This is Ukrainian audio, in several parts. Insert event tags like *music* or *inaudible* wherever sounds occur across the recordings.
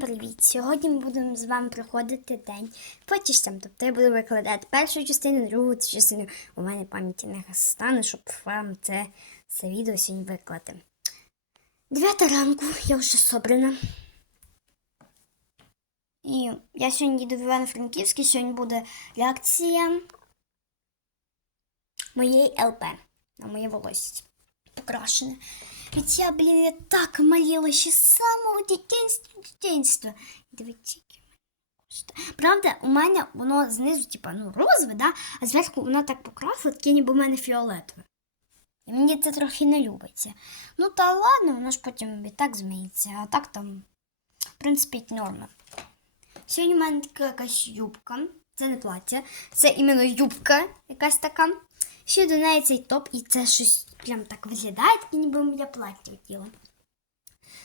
Привіт! Сьогодні ми будемо з вами проходити день по. Тобто я буду викладати першу частину, другу частину. У мене пам'яті не стане, щоб вам це, це відео сьогодні виклати. Дев'ята ранку, я вже собрана. І я сьогодні їду в Івано-Франківський, сьогодні буде реакція моєї ЛП на моє волосся. Покрашене. Ведь я, блін, я так маліла ще з самого дитинства, дитинства. Кошти. Правда, у мене воно знизу, типа, ну, розове, да? а зверху воно так покрасило, таке ніби в мене фіолетове. І мені це трохи не любиться. Ну, та ладно, воно ж потім і так зміється, а так там, в принципі, норма. Сьогодні в мене така якась юбка. Це не плаття, це іменно юбка якась така. Ще до неї цей топ, і це щось прям так виглядає, ніби я плаття хотіла.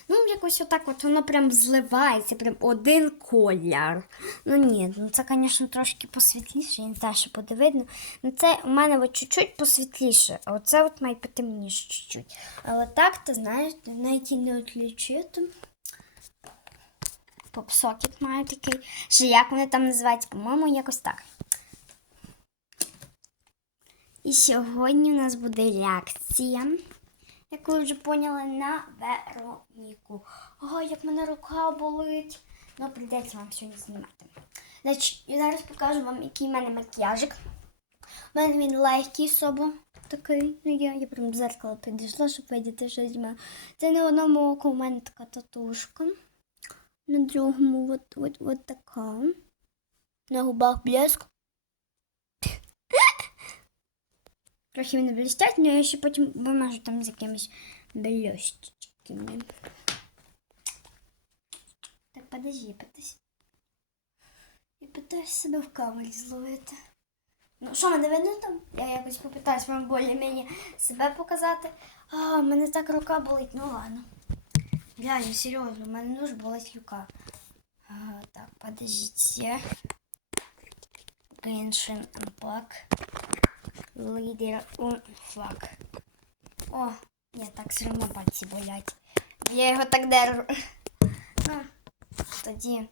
Ну, якось отак от воно прям зливається, прям один колір. Ну ні, ну це, звісно, трошки посвітліше, я не знаю, що буде видно. Ну це у мене от чуть-чуть посвітліше, а оце от має потемніше чуть-чуть. А от так, ти знаєш, навіть і не отлічити. Попсокет маю такий. Ще як вони там називаються, по-моєму, якось так. І сьогодні у нас буде реакція, яку ви вже поняли, на Вероніку. Ой, як мене рука болить. Ну, прийдеться вам сьогодні знімати. Значить, я зараз покажу вам, який в мене макіяжик. У мене він легкий собо такий. Ну, я, я прям в зеркало підійшла, щоб видіти, що знімаю. Це на одному оку у мене така татушка. На другому от, от, от така. На губах блеск. Трохи вони блістять, але я ще потім вимажу там з якимись блісточками. Так, подожди, подожди. Я питаюсь себе в камері зловити. Ну, що, мене видно там? Я якось попитаюсь вам більш-менш себе показати. А, в мене так рука болить, ну ладно. Реально, серйозно, у мене дуже болить рука. А, так, подождите. Genshin Unpack. Лідер у флаг. О, ні, так все одно пальці болять. Я його *laughs* так держу. Ну, тоді,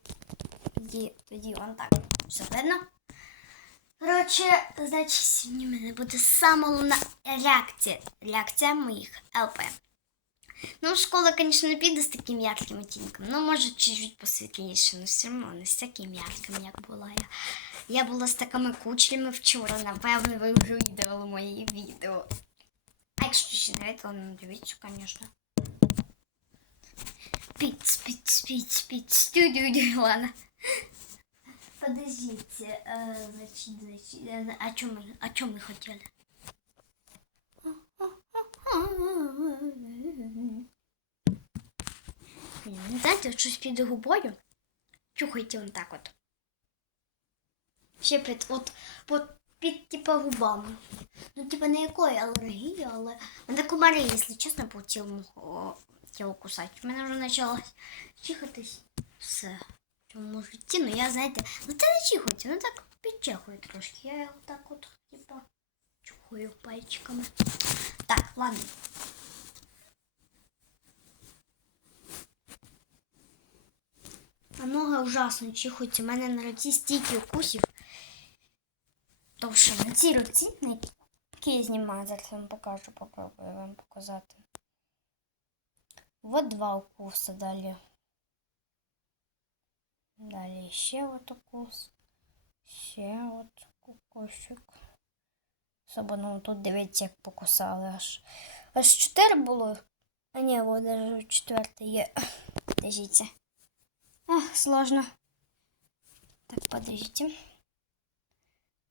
тоді, тоді он так. Все видно? Коротше, значить, сьогодні мене буде сама головна реакція. Реакція моїх ЛП. Ну, школа, звісно, не піде з таким ярким оттінком. Ну, може, чуть-чуть посвітліше, але все одно не з таким ярким, як була я. Я була з такими кучлями вчора, напевно, ви вже видали мої відео. А якщо ще не видали, ну дивіться, звісно. Пиц, пиц, пиц, пиц, тю ладно. Подождите, э, значит, значит, э, о чем мы, о чем мы хотели? Блін, Знаєте, от щось під губою. Чухайте он так от. Ще під, от, от під типа губами. Ну, типа не якої алергії, але мене комари, якщо чесно, по цілому о, тілу кусати. У мене вже почалось чихатись все в цьому житті. Ну я знаєте, ну це не чихається, ну так підчихує трошки. Я його так от, типа, чухаю пальчиками. Так, ладно. А нога ужасно чихується. У мене на руці стільки укусів. Тому що на цій руці, на якій я знімаю, зараз вам покажу, попробую вам показати. Вот два укуса далі. Далі ще от укус. Ще от укусик. Особливо тут дивіться, як покусали аж. Аж чотири було. А ні, от даже четвертий є. Дивіться. Ах, сложно. Так, подождите.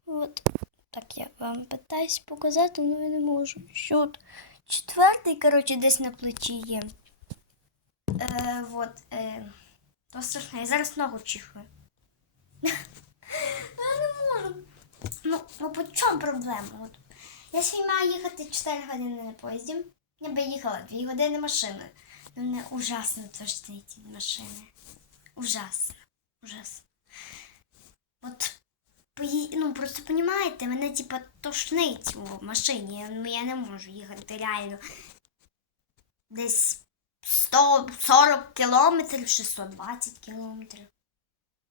Вот. Так я вам пытаюсь показати, але я не можу. Що от четвертий, коротше, десь на плечі є. Е, вот. Е, то страшно. Я зараз ногу чихаю. *laughs* Ну, я не можу. Ну, ну по чому проблема? От. Я сьогодні маю їхати 4 години на поїзді. Я би їхала 2 години машиною. Ну, мене ужасно тошнить ці машини. Ужасно. Ужасно. От ну, просто понімаєте, мене типа тошнить у машині. Ну, я не можу їхати реально десь 140 кілометрів чи 120 кілометрів.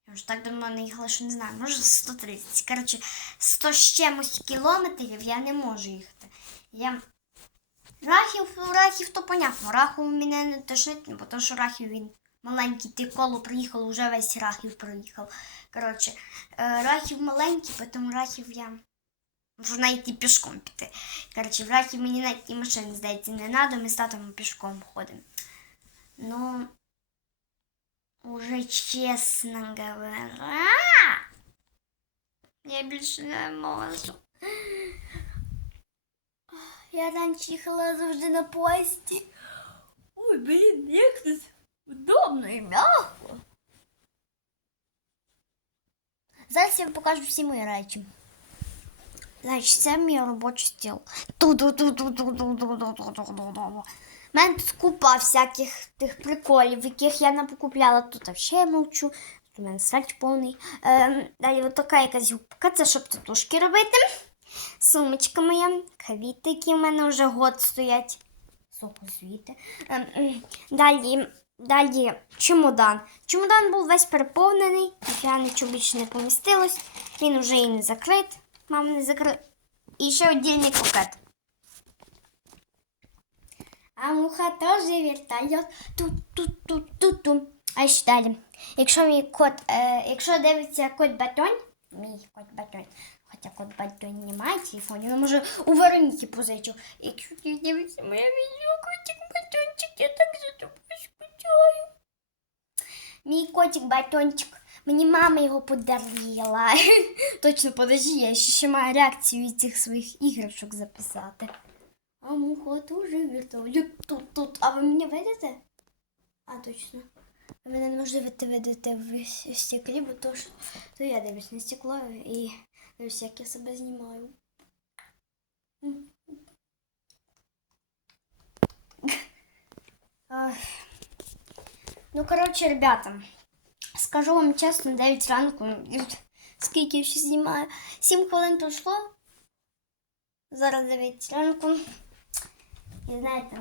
Я вже так давно не їхала, що не знаю, може 130. Коротше, 100 з чимось кілометрів я не можу їхати. Я... Рахів, рахів, то понятно. Рахів мене не тошнить, бо то, що рахів він маленький, ти коло приїхав, уже весь рахів проїхав. Коротше, е, рахів маленький, тому рахів я можу навіть і пішком піти. Коротше, в рахів мені навіть і машини, здається, не треба, ми з татом пішком ходимо. Ну, уже честно говоря, я більше не можу. Я раніше їхала завжди на поїзді. Ой, блін, як тут удобно і м'яко. Зараз я вам покажу всі мої речі. Значить, це мій робочий стіл. У мене тут купа всяких тих приколів, яких я не покупляла. Тут ще я мовчу. Тут у мене серч повний. Е, далі от така якась губка, це щоб татушки робити. Сумочка моя, кавіти, які в мене вже год стоять. Соку звідти. Е, ем, е, далі далі чемодан. Чемодан був весь переповнений, нічого більше не помістилось. Він вже і не закрит. Мама не закрила. І ще віддільний пакет. А муха теж вертольот. Ту-ту-ту-ту-ту. А ще далі. Якщо мій кот, е, якщо дивиться кот батон, мій кот батон, хоча кот батон не має телефоні, але може у Вероніки позичу. Якщо дивиться моє відео, котик батончик, я так за тобою скучаю. Мій котик батончик. Мені мама його подарила. *laughs* Точно, подожди, я ще, маю реакцію цих своїх іграшок записати. А муха дуже вертолет тут, тут. А ви мене видите? А, точно. Ви не можете видати в стеклі, бо то, ж, то я дивлюсь на стекло і дивлюсь, як я себе знімаю. М. Ах. Ну, коротше, ребята, скажу вам чесно, 9 ранку, скільки я ще знімаю? 7 хвилин пройшло. Зараз 9 ранку. І знаєте,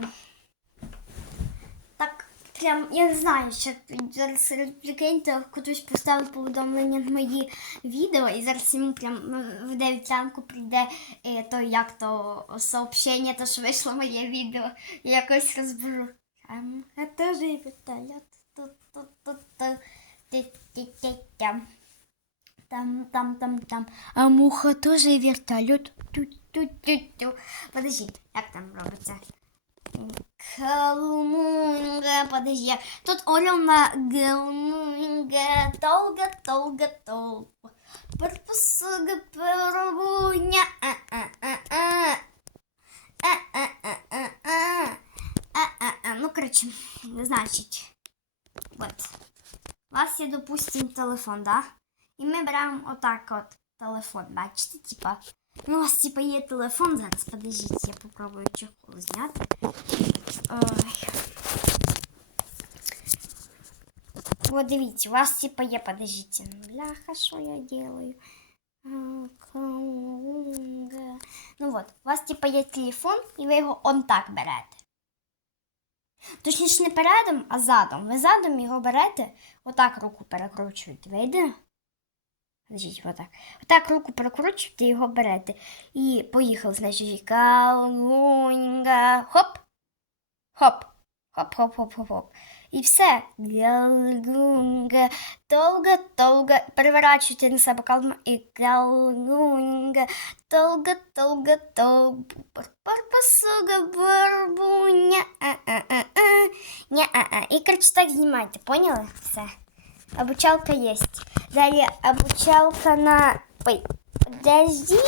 так прям, я не знаю, що зараз прикиньте, хтось поставив повідомлення на мої відео, і зараз йому прям в 9 ранку прийде е, то як то сообщення, то що вийшло моє відео. Я якось розберу. А теж і вертольот. Тут-тут-тут-тут. Ти-ти-ти-там. Там, там, там, там. А муха тоже вертолет. Ту-ту-ту-ту. Подождите, як там робиться? Калмунга, подожди. Тут орел на галмунга. Толга, толга, толга. Перпусуга, перугуня. А-а-а-а. А-а-а-а-а. А-а-а. Ну, короче, значить. Вот. У вас є, допустим, телефон, да? І ми беремо отак от телефон, бачите, типа. Ну, у вас типа є телефон зараз, подождіть, я попробую чехол зняти. Ой. Вот дивіться, у вас типа є, подождите. Бляха, що я делаю? Ну вот, у вас типа є телефон, і ви його он так берете. Точніше, не передом, а задом. Ви задом його берете, отак руку перекручуєте. Вийде? Значить, отак. Отак руку перекручуєте і його берете. І поїхав, значить, калунга. Хоп. Хоп. Хоп, І все. Долго, долго переворачуйте на себе калма і галунга. Долго, долго, долго. Барбасуга, барбу, ня а а І, короче, так знімайте, поняли? Все. Обучалка есть. Далі обучалка на... Ой, подождите!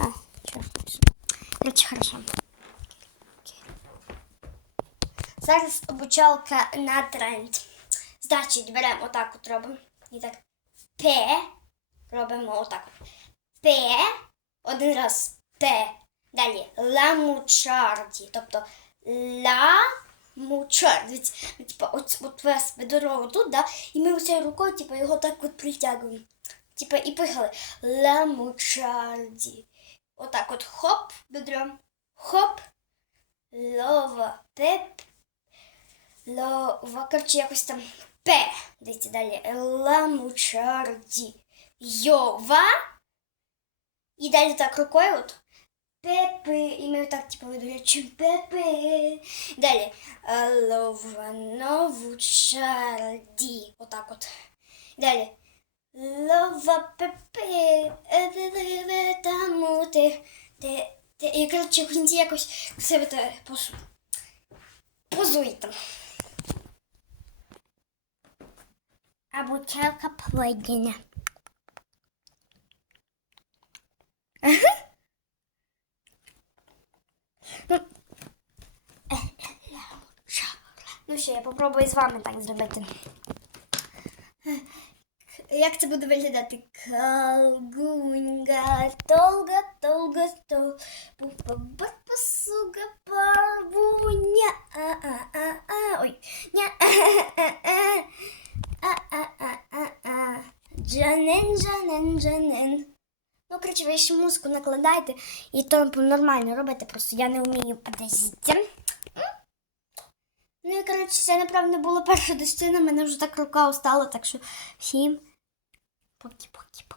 А, чё, Короче, хорошо. Зараз обучалка на тренд. Значить, беремо отак от робимо. І так. П. Робимо отак. П. Один раз. П. Далі. Ламучарді. Тобто ла мучар. Типа, от, от вас дорогу тут, да? І ми оцією рукою, типа, його так от притягуємо. Типа, і поїхали. Ла мучарді. Отак от хоп, бедром. Хоп. Лова. Пеп. Лова, коротше, якось там П. Дивіться далі. Ламучарді. Йова. І далі так рукою от. Пепе. І ми так, типу, видовлячуємо Пепе. Далі. Ловановучарді. Отак от. Далі. Лова Пепе. Е, Тому ти. Ти. Ти. І, коротше, в кінці якось себе те пос... А бутылка пройдена. Ну що, я попробую з вами так зробити. Як це буде виглядати? Калгунга, толга, толга, тол, пупа, бапа, суга, парвуня, а, а, а, а, ой, ня, а, джанин, джанен, джанен. Ну, коротше, ви ще музику накладайте і то нормально робите, просто я не вмію подождіть. Ну і коротше, це напевно була перша десятина, мене вже так рука устала, так що всім поки-поки-поки.